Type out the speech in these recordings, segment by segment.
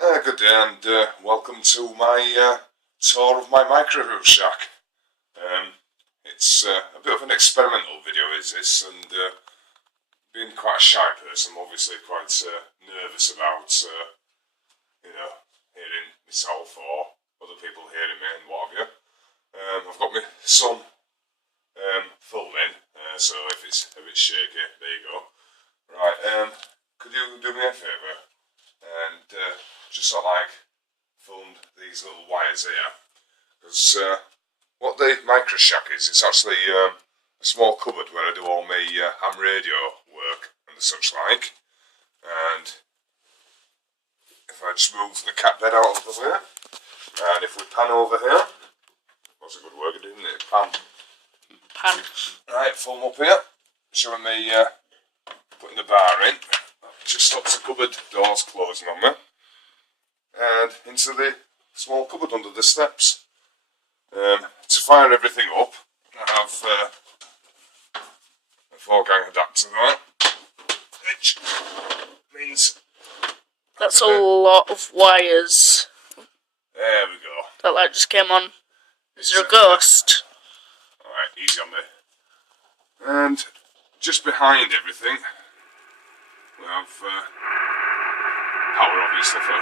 Good day and welcome to my tour of my microwave shack. It's a bit of an experimental video is this, and being quite a shy person, I'm obviously quite nervous about hearing myself or other people hearing me and what have you. I've got my son filming, so if it's a bit shaky, there you go. Right, could you do me a favour and just sort of like filmed these little wires here, because what the micro shack is, it's actually a small cupboard where I do all my ham radio work and the such like. And if I just move the cat bed out of the way, and if we pan over here, that's a good word, isn't it? Pan. Right, film up here, showing me putting the bar in. Just stops the cupboard doors closing on me, and into the small cupboard under the steps. To fire everything up, I have a 4-gang adapter there, which means that's a lot of wires. There we go. That light just came on. Is there a ghost? Alright, easy on me. And just behind everything, we have power, obviously, for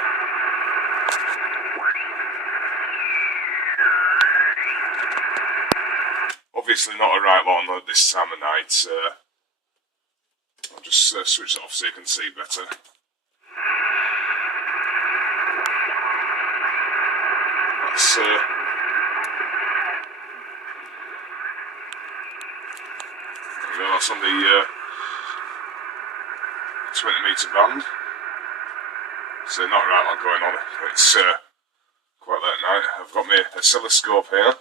obviously not a right lot at this time of night. I'll just switch it off so you can see better. That's that's on the 20-metre band, so not a right lot going on. It's quite late at night. I've got my oscilloscope here,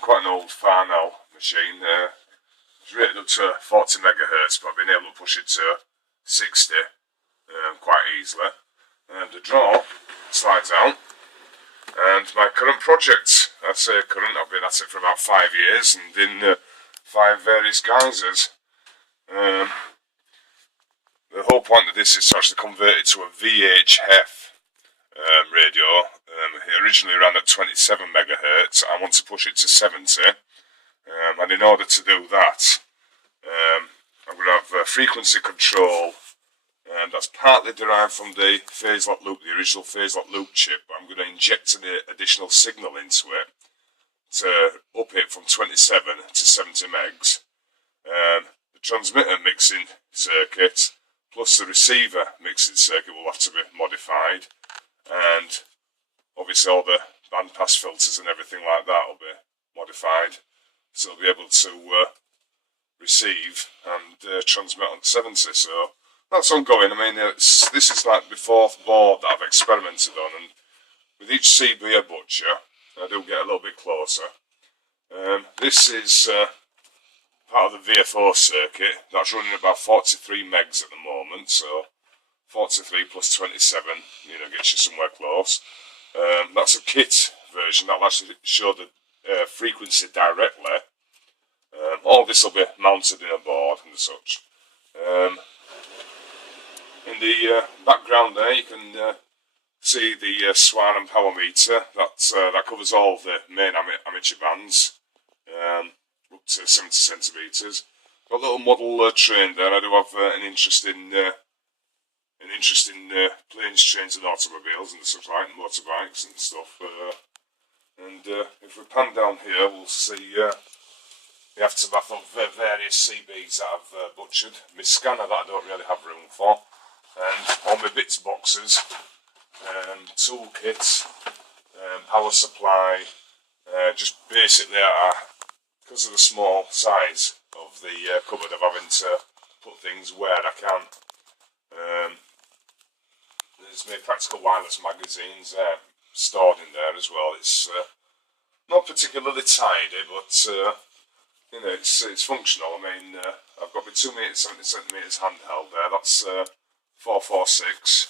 quite an old Farnell machine. It's rated up to 40 megahertz, but I've been able to push it to 60 quite easily. And the drawer slides out, and my current project, I say current, I've been at it for about 5 years and in 5 various guises. The whole point of this is to actually convert it to a VHF radio. It originally ran at 27 megahertz. I want to push it to 70, and in order to do that, I'm going to have frequency control, and that's partly derived from the phase lock loop, the original phase lock loop chip, but I'm going to inject an additional signal into it to up it from 27 to 70 megs. The transmitter mixing circuit plus the receiver mixing circuit will have to be modified, and obviously all the bandpass filters and everything like that will be modified, so it'll be able to receive and transmit on 70. So that's ongoing. I mean, this is like the 4th board that I've experimented on, and with each CB I butcher, I do get a little bit closer. This is part of the VFO circuit. That's running about 43 megs at the moment, so 43 plus 27, gets you somewhere close. That's a kit version that'll actually show the frequency directly. All this will be mounted in a board and such. In the background there, you can see the Swan and power meter. That covers all the main amateur bands, up to 70 centimetres. Got a little model train there. I do have an interest in planes, trains and automobiles and such like, motorbikes and stuff. If we pan down here, we'll see the aftermath of various CBs that I've butchered. My scanner that I don't really have room for, and all my bits boxes, toolkits, power supply, just basically because of the small size of the cupboard, I'm having to put things where I can. There's my practical wireless magazines stored in there as well. It's not particularly tidy, but it's functional. I mean, I've got my 2 metres 70 centimetres handheld there. That's 446.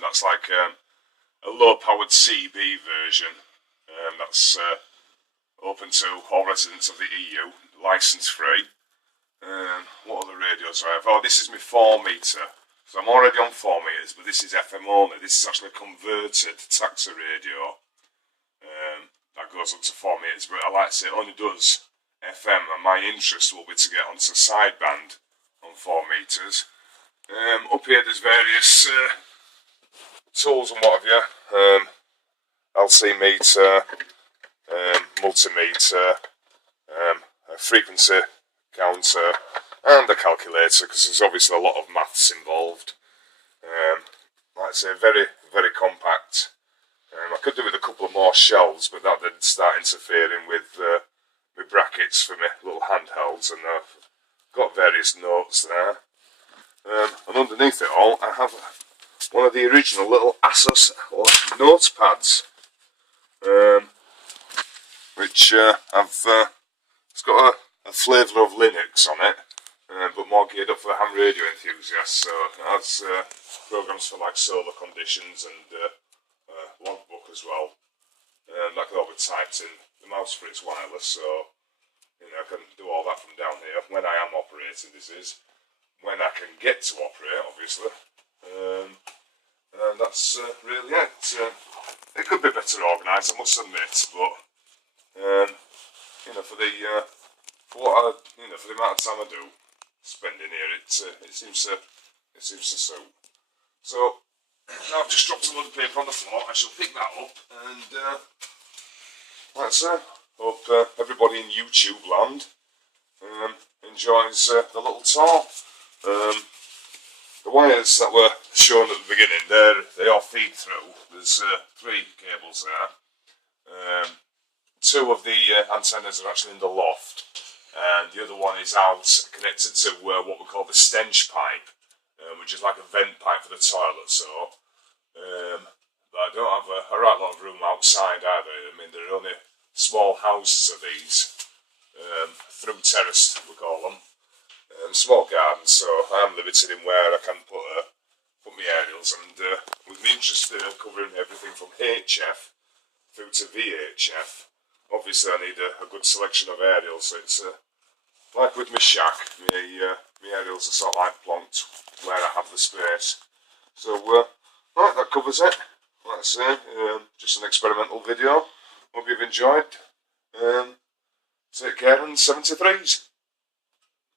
That's like a low-powered CB version. That's open to all residents of the EU, license free. What other radios do I have? Oh, this is my 4 metre So I'm already on 4 meters, but this is FM only. This is actually a converted taxi radio that goes up to 4 meters, but I like to say it only does FM, and my interest will be to get onto sideband on 4 meters. Up here there's various tools and what have you. LC meter, multimeter, a frequency counter, and a calculator, because there's obviously a lot of maths involved. Like I say, very, very compact. I could do with a couple of more shelves, but that did start interfering with my brackets for my little handhelds, and I've got various notes there. And underneath it all, I have one of the original little Asus notepads, which it's got a flavour of Linux on it, but more geared up for the ham radio enthusiasts. So it has programs for like solar conditions and logbook as well. That can all be typed in. The mouse for it's wireless, so I can do all that from down here when I am operating. This is when I can get to operate, obviously. And that's really it. It could be better organised, I must admit, but for the for the amount of time I do spend in here, it seems to suit. So now I've just dropped a load of paper on the floor. I shall pick that up, and that's it. Hope everybody in YouTube land enjoys the little tour. The wires that were shown at the beginning, they all feed through. There's 3 cables there. 2 of the antennas are actually in the loft, and the other one is out connected to what we call the stench pipe, which is like a vent pipe for the toilet. So, but I don't have a right lot of room outside either. I mean, there are only small houses of these, through terrace we call them. Small garden, so I am limited in where I can put my aerials, and with me interest covering everything from HF through to VHF, obviously I need a good selection of aerials. So it's like with my shack, my aerials are sort of like plonked where I have the space. So right, that covers it. Like I say, just an experimental video. Hope you've enjoyed. Take care, and 73s.